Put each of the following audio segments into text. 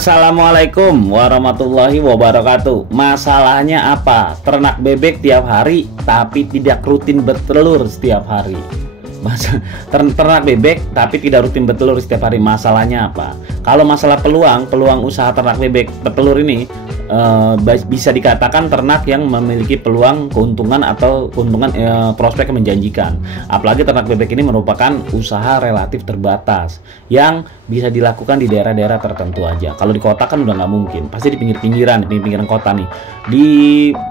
Assalamualaikum warahmatullahi wabarakatuh. Masalahnya apa? Ternak bebek tiap hari tapi tidak rutin bertelur setiap hari. Ternak bebek tapi tidak rutin bertelur setiap hari. Masalahnya apa? Kalau masalah peluang usaha ternak bebek bertelur ini bisa dikatakan ternak yang memiliki peluang keuntungan prospek yang menjanjikan. Apalagi ternak bebek ini merupakan usaha relatif terbatas yang bisa dilakukan di daerah-daerah tertentu aja. Kalau di kota kan udah nggak mungkin, pasti di pinggir-pinggiran, di pinggiran kota nih, di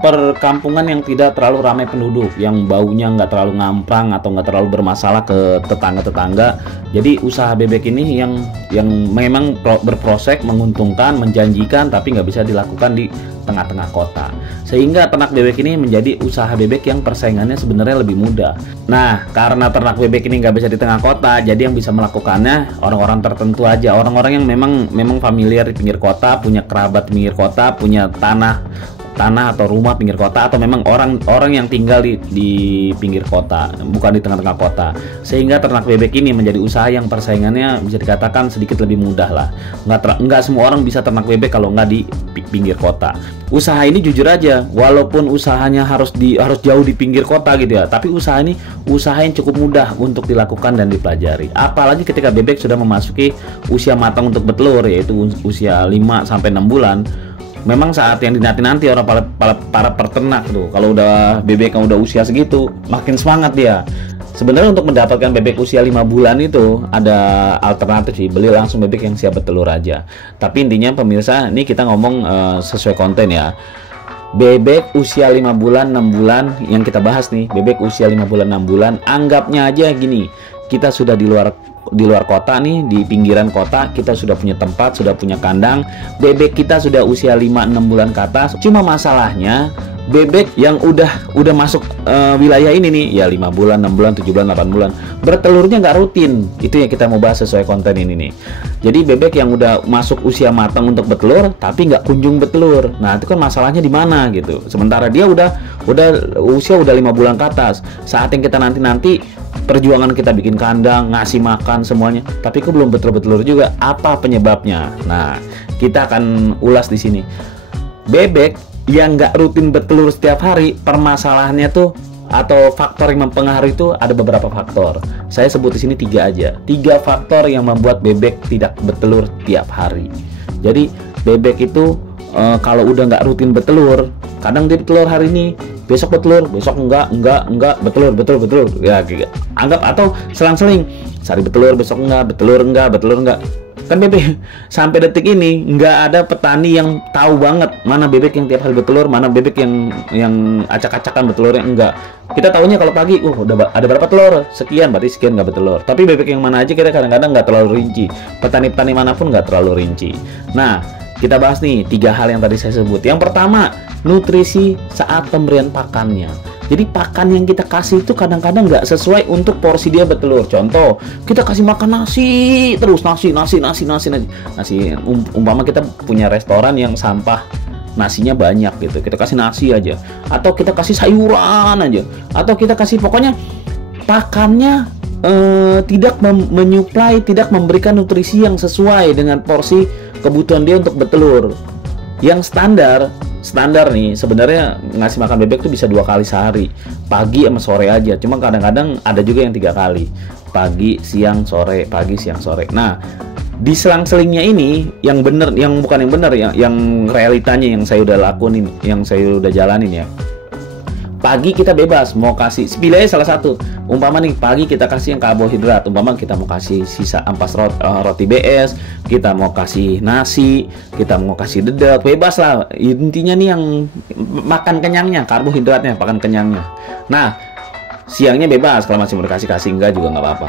perkampungan yang tidak terlalu ramai penduduk, yang baunya nggak terlalu ngamprang atau nggak terlalu bermasalah ke tetangga-tetangga. Jadi usaha bebek ini yang memang berprospek, menguntungkan, menjanjikan, tapi nggak bisa dilakukan di tengah-tengah kota, sehingga ternak bebek ini menjadi usaha bebek yang persaingannya sebenarnya lebih mudah. Nah, karena ternak bebek ini nggak bisa di tengah kota, jadi yang bisa melakukannya orang-orang tertentu aja, orang-orang yang memang familiar di pinggir kota, punya kerabat di pinggir kota, punya tanah atau rumah pinggir kota, atau memang orang yang tinggal di pinggir kota, bukan di tengah-tengah kota, sehingga ternak bebek ini menjadi usaha yang persaingannya bisa dikatakan sedikit lebih mudah lah. Nggak semua orang bisa ternak bebek kalau nggak di pinggir kota. Usaha ini jujur aja, walaupun usahanya harus jauh di pinggir kota gitu ya, tapi usaha ini usaha yang cukup mudah untuk dilakukan dan dipelajari. Apalagi ketika bebek sudah memasuki usia matang untuk bertelur, yaitu usia 5-6 bulan. Memang saat yang dinanti-nanti orang para peternak tuh, kalau udah bebek yang udah usia segitu, makin semangat dia. Sebenarnya untuk mendapatkan bebek usia 5 bulan itu ada alternatif sih, beli langsung bebek yang siap bertelur aja. Tapi intinya pemirsa, ini kita ngomong sesuai konten ya. Bebek usia 5 bulan, 6 bulan yang kita bahas nih, bebek usia 5 bulan, 6 bulan, anggapnya aja gini, kita sudah di luar kota nih, di pinggiran kota, kita sudah punya tempat, sudah punya kandang, bebek kita sudah usia 5-6 bulan ke atas. Cuma masalahnya bebek yang udah masuk wilayah ini nih, ya 5 bulan, 6 bulan, 7 bulan, 8 bulan, bertelurnya nggak rutin. Itu yang kita mau bahas sesuai konten ini nih. Jadi bebek yang udah masuk usia matang untuk bertelur tapi nggak kunjung bertelur. Nah, itu kan masalahnya di mana gitu. Sementara dia udah usia 5 bulan ke atas. Saat yang kita nanti perjuangan kita bikin kandang, ngasih makan semuanya, tapi kok belum bertelur juga. Apa penyebabnya? Nah, kita akan ulas di sini. Bebek yang nggak rutin bertelur setiap hari, permasalahannya tuh atau faktor yang mempengaruhi itu ada beberapa faktor. Saya sebut di sini 3 aja. 3 faktor yang membuat bebek tidak bertelur tiap hari. Jadi bebek itu kalau udah nggak rutin bertelur, kadang dia bertelur hari ini, besok bertelur, besok enggak bertelur ya, anggap, atau selang-seling, sehari bertelur, besok enggak bertelur. Kan bebek sampai detik ini nggak ada petani yang tahu banget mana bebek yang tiap hari bertelur, mana bebek yang acak-acakan bertelurnya. Enggak, kita tahunya kalau pagi udah ada berapa telur, sekian, berarti sekian nggak bertelur. Tapi bebek yang mana aja kita kadang-kadang nggak terlalu rinci, petani-petani manapun nggak terlalu rinci. Nah, kita bahas nih 3 hal yang tadi saya sebut. Yang pertama, nutrisi saat pemberian pakannya. Jadi pakan yang kita kasih itu kadang-kadang nggak sesuai untuk porsi dia bertelur. Contoh, kita kasih makan nasi terus, nasi. Umpama kita punya restoran yang sampah nasinya banyak gitu, kita kasih nasi aja, atau kita kasih sayuran aja, atau kita kasih, pokoknya pakannya tidak menyuplai, tidak memberikan nutrisi yang sesuai dengan porsi kebutuhan dia untuk bertelur. Yang standar nih sebenarnya ngasih makan bebek tuh bisa 2 kali sehari, pagi sama sore aja. Cuma kadang-kadang ada juga yang 3 kali, pagi, siang, sore, pagi, siang, sore. Nah, di selang-selingnya ini yang bener, yang bukan yang bener, yang realitanya yang saya udah lakuin, yang saya udah jalanin ya. Pagi kita bebas mau kasih, pilih salah satu. Umpama nih pagi kita kasih yang karbohidrat, umpama kita mau kasih sisa ampas roti BS, kita mau kasih nasi, kita mau kasih dedek, bebas lah. Intinya nih yang makan kenyangnya, karbohidratnya, makan kenyangnya. Nah, siangnya bebas, kalau masih mau kasih enggak juga nggak apa-apa.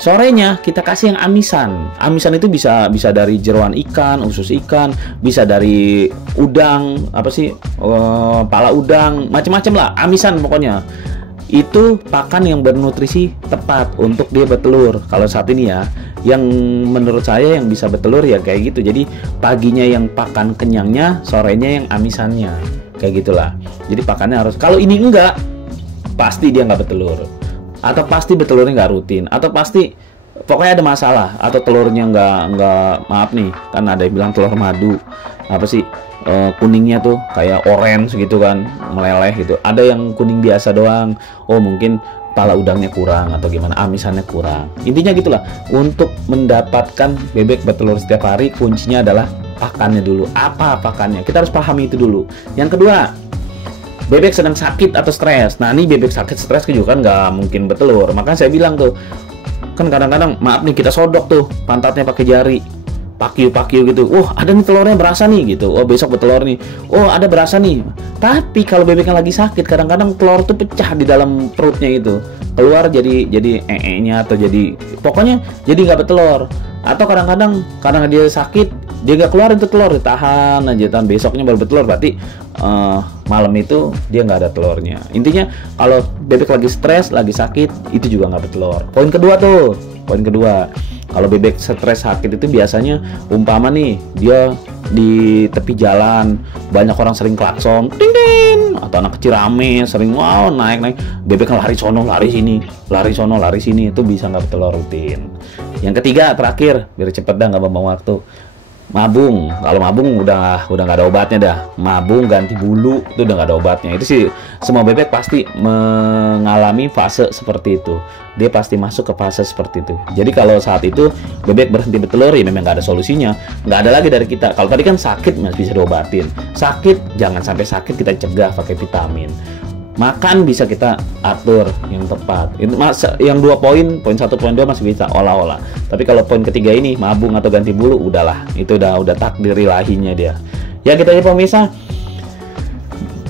Sorenya kita kasih yang amisan. Amisan itu bisa dari jeroan ikan, usus ikan, bisa dari udang, pala udang, macam-macam lah, amisan pokoknya. Itu pakan yang bernutrisi tepat untuk dia bertelur. Kalau saat ini ya, yang menurut saya yang bisa bertelur ya kayak gitu. Jadi paginya yang pakan kenyangnya, sorenya yang amisannya, kayak gitulah. Jadi pakannya harus. Kalau ini enggak, pasti dia nggak bertelur. Atau pasti bertelurnya nggak rutin, atau pasti pokoknya ada masalah atau telurnya nggak maaf nih, kan ada yang bilang telur madu apa sih, kuningnya tuh kayak orange gitu kan, meleleh gitu. Ada yang kuning biasa doang, oh mungkin pala udangnya kurang atau gimana, amisannya kurang. Intinya gitulah, untuk mendapatkan bebek bertelur setiap hari kuncinya adalah pakannya dulu. Apa pakannya, kita harus pahami itu dulu. Yang kedua, bebek sedang sakit atau stres. Nah ini bebek sakit stres juga kan nggak mungkin bertelur. Makanya saya bilang tuh, kan kadang-kadang maaf nih kita sodok tuh pantatnya pakai jari, pakiu gitu. Oh ada nih telurnya berasa nih gitu. Oh besok bertelur nih. Oh ada berasa nih. Tapi kalau bebeknya lagi sakit, kadang-kadang telur tuh pecah di dalam perutnya itu, keluar jadi nya atau jadi pokoknya jadi nggak bertelur. Atau kadang-kadang karena dia sakit, dia nggak keluarin tuh telur, ditahan aja, dan besoknya baru bertelur. Berarti malam itu dia nggak ada telurnya. Intinya kalau bebek lagi stres, lagi sakit, itu juga nggak bertelur. Poin kedua, kalau bebek stres sakit itu biasanya umpama nih dia di tepi jalan, banyak orang sering klakson, ding ding, atau anak kecil rame sering wow naik, bebek lari sono lari sini, lari sono lari sini, itu bisa nggak bertelur rutin. Yang ketiga terakhir, biar cepet dah nggak buang waktu, mabung. Kalau mabung udah nggak ada obatnya dah. Mabung ganti bulu itu udah nggak ada obatnya. Itu sih semua bebek pasti mengalami fase seperti itu. Dia pasti masuk ke fase seperti itu. Jadi kalau saat itu bebek berhenti bertelur, ya memang nggak ada solusinya. Nggak ada lagi dari kita. Kalau tadi kan sakit masih bisa diobatin. Sakit jangan sampai sakit, kita cegah pakai vitamin. Makan bisa kita atur yang tepat. Itu yang 2 poin 1, poin 2 masih bisa olah-olah. Tapi kalau poin ketiga ini, mabung atau ganti bulu, udahlah, itu udah takdir ilahinya dia. Ya kita aja pemirsa.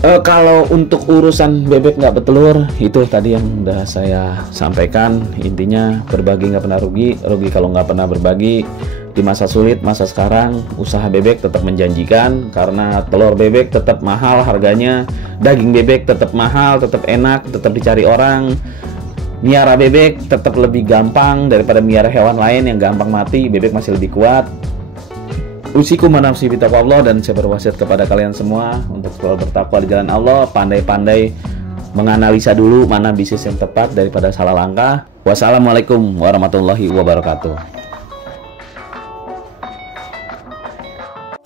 Kalau untuk urusan bebek nggak bertelur, itu tadi yang udah saya sampaikan. Intinya berbagi nggak pernah rugi kalau nggak pernah berbagi. Di masa sulit, masa sekarang, usaha bebek tetap menjanjikan karena telur bebek tetap mahal harganya, daging bebek tetap mahal, tetap enak, tetap dicari orang. Miara bebek tetap lebih gampang daripada miara hewan lain yang gampang mati. Bebek masih lebih kuat. Usikum manafsi bitaqwallah, dan saya berwasiat kepada kalian semua untuk selalu bertakwa di jalan Allah, pandai-pandai menganalisa dulu mana bisnis yang tepat daripada salah langkah. Wassalamualaikum warahmatullahi wabarakatuh.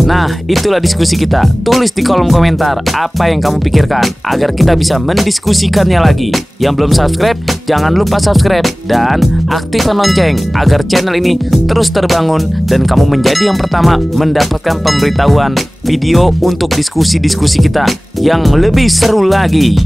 Nah, itulah diskusi kita. Tulis di kolom komentar apa yang kamu pikirkan agar kita bisa mendiskusikannya lagi. Yang belum subscribe, jangan lupa subscribe dan aktifkan lonceng agar channel ini terus terbangun dan kamu menjadi yang pertama mendapatkan pemberitahuan video untuk diskusi-diskusi kita yang lebih seru lagi.